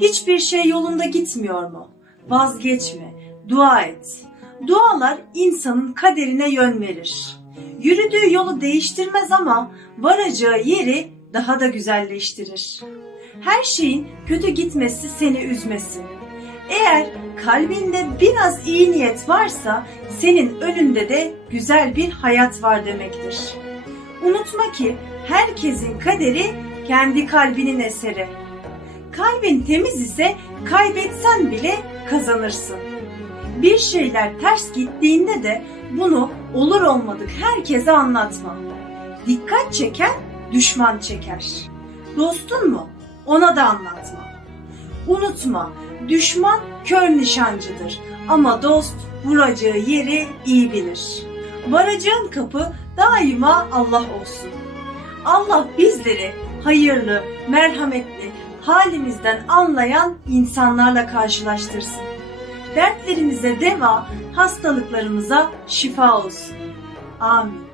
Hiçbir şey yolunda gitmiyor mu? Vazgeçme, dua et. Dualar insanın kaderine yön verir. Yürüdüğü yolu değiştirmez ama varacağı yeri daha da güzelleştirir. Her şeyin kötü gitmesi seni üzmesin. Eğer kalbinde biraz iyi niyet varsa senin önünde de güzel bir hayat var demektir. Unutma ki herkesin kaderi kendi kalbinin eseri. Kalbin temiz ise kaybetsen bile kazanırsın. Bir şeyler ters gittiğinde de bunu olur olmadık herkese anlatma. Dikkat çeken düşman çeker. Dostun mu? Ona da anlatma. Unutma, düşman kör nişancıdır ama dost vuracağı yeri iyi bilir. Varacağın kapı daima Allah olsun. Allah bizleri hayırlı, merhametli, halimizden anlayan insanlarla karşılaştırsın. Dertlerimize deva, hastalıklarımıza şifa olsun. Amin.